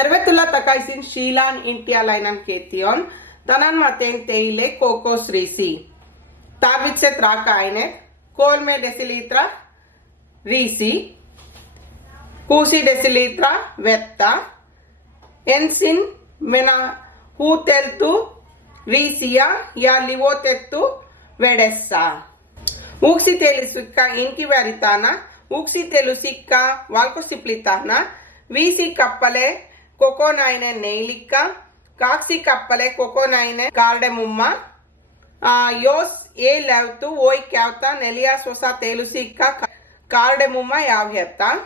Tervetuloa takaisin Sheelan intialainen keittiöön. Tänään mä teen teille kookosriisi. Tarvitset raaka-aineet 3 desilitra riisi, 6 desilitra vettä. Ensin minä huuteltu riisiä ja liuotettu vedessä. Uksitelusikka inkiväritana, uksitelusikka valkosiplitana, 5 kappale kokonainen neilikka, 2 kappale kokonainen kardemumma. Jos ei löyty, voi käyttää 4/4 teelusikka kardemumma jauhetta.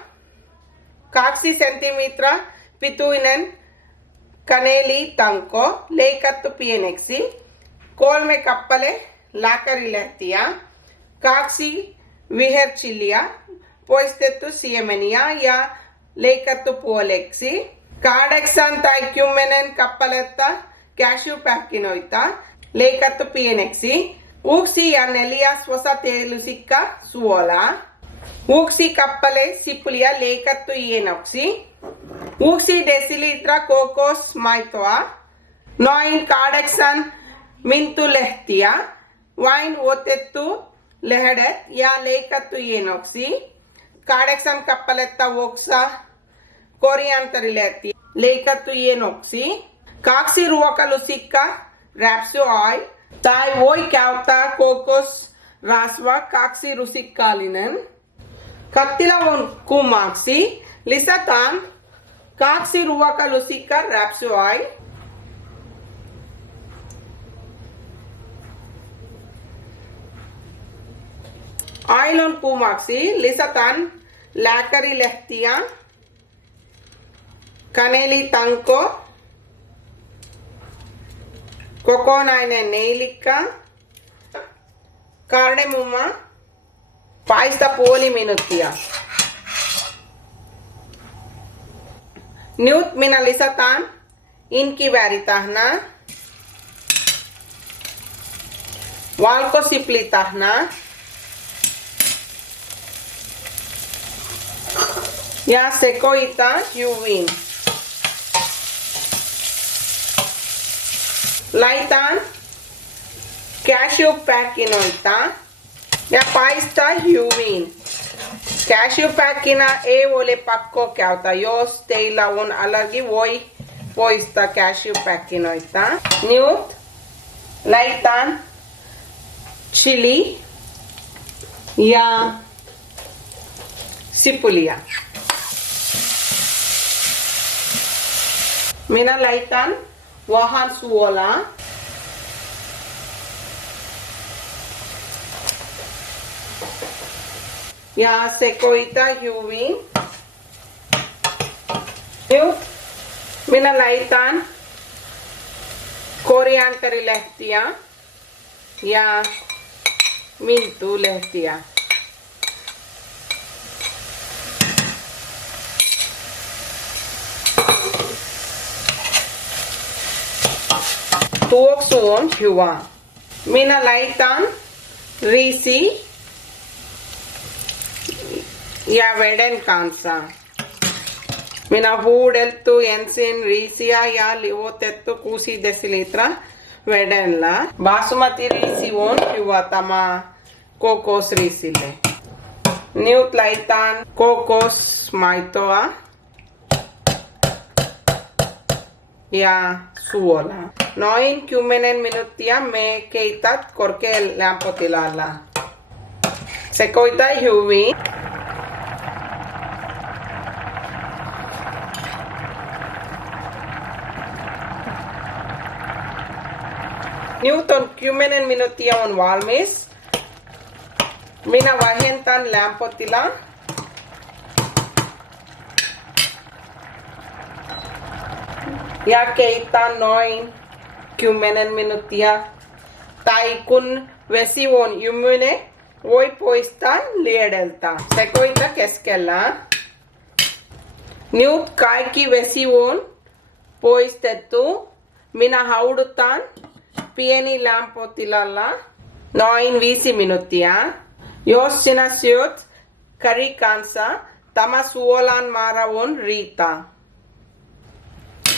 2 senttimetriä pituinen kanelitanko leikattu pieneksi, 3 kappale lääkärilehtiä, 2 viherchiliä, poistettu siemeniä ja leikattu puoleksi, 8 tai 10 kappaletta cashew-pähkinöitä, leikattu pieneksi, 1 ja 4/4 teelusikka suolaa, 1 kappale sipulia leikattu hienoksi, 1 desilitra kookosmaitoa, noin 8 mintulehtiä, vain otettu lehdet ja leikattu hienoksi, 8 kappaletta oksaa korianterilehtiä, leikattu hienoksi, 2 ruokalusikkaa rapsoi tai voi käyttää kookosrasvaa 2 rusikkallinen. Kattilan kuumaksi lisätään 2 ruokalusikkaa rapsoi, ailon kuumaksi lisätään lääkärilehtiä, kanelitanko, kokonainen neilikka, kardemumma, paista puoli minuuttia. Nyt minä lisätään inkiväritahna, valkosiplitahna ja sekoita hyvin. Laitan cashew-pähkinöitä ja paista hyvin. Cashew-pähkinä ei ole pakko käyttää. Jos teillä on allergi, voi poistaa cashew-pähkinöitä. Nyt laitan chili ja sipulia. Minä laitan vähän suolaa. Ja sekoita hyvin. Nyt minä laitan korianterilehtiä ja mintulehtiä. Tuoksu on hyvä. Minä laitan riisi ja veden kanssa. Minä huudeltu ensin riisiä ja liuotettu 6 desilitra vedellä. Basmati riisi on hyvä tämä kookosriisille. Nyt laitan kookosmaitoa ja suolaa. Noin 10 minuuttia me keität korkealla lämpötilalla. Sekoita hyvin. Nyt on 10 minuuttia on valmis. Minä vähentän lämpötilaa. Ja keitän noin 10 minuuttia. Tai kun vesi on jumyne, voi poistaa liedeltä. Sekoita keskellä. Nyt kaikki vesi on poistettu. Minä haudutan pieni lämpötilalla noin 5 minuuttia. Jos sinä syöt kari kanssa, tämä suolan määrä on riittää.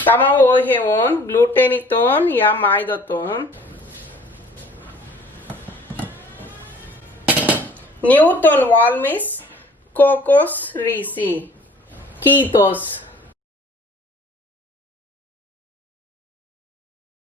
Tämä voihe on gluteeniton ja maidoton. Nyt on valmis kookosriisi. Kiitos.